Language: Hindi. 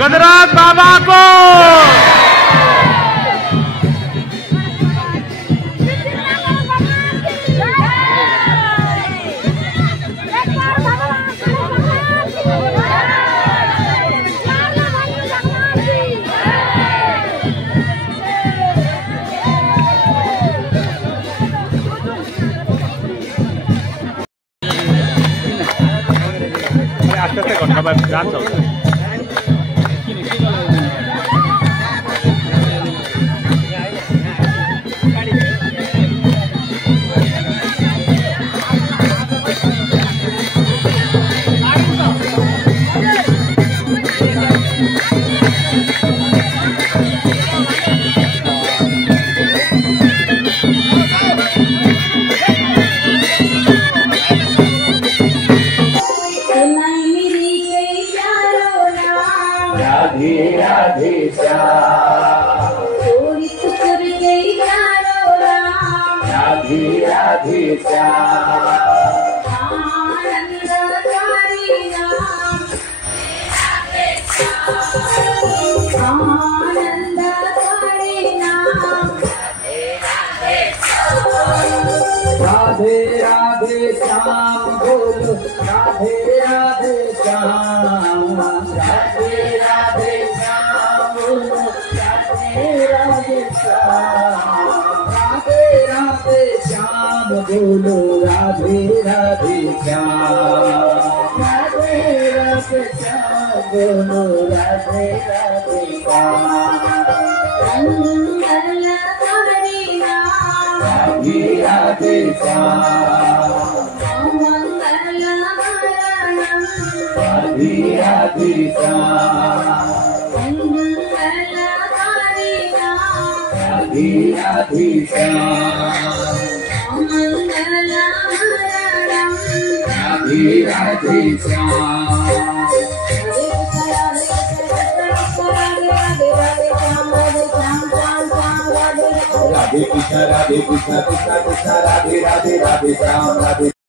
गजराज बाबा को। আস্তে আস্তে ঘন্টা বা গান চলছে। राधे राधे श्याम कर गई राधे राधे श्याम आनंदकारी नाम राधे राधे श्याम बोलो राधे राधे श्याम राधे राधे श्याम बोलो राधे राधे श्याम राधे राधे श्याम बोलो राधे राधे श्याम राधे राधे श्याम बोलो राधे राधे श्याम राधे राधे श्याम राधे राधे श्याम राधे राधे श्याम राधे राधे श्याम राधे कृष्ण कृष्ण कृष्ण कृष्ण राधे राधे राधे श्याम राधे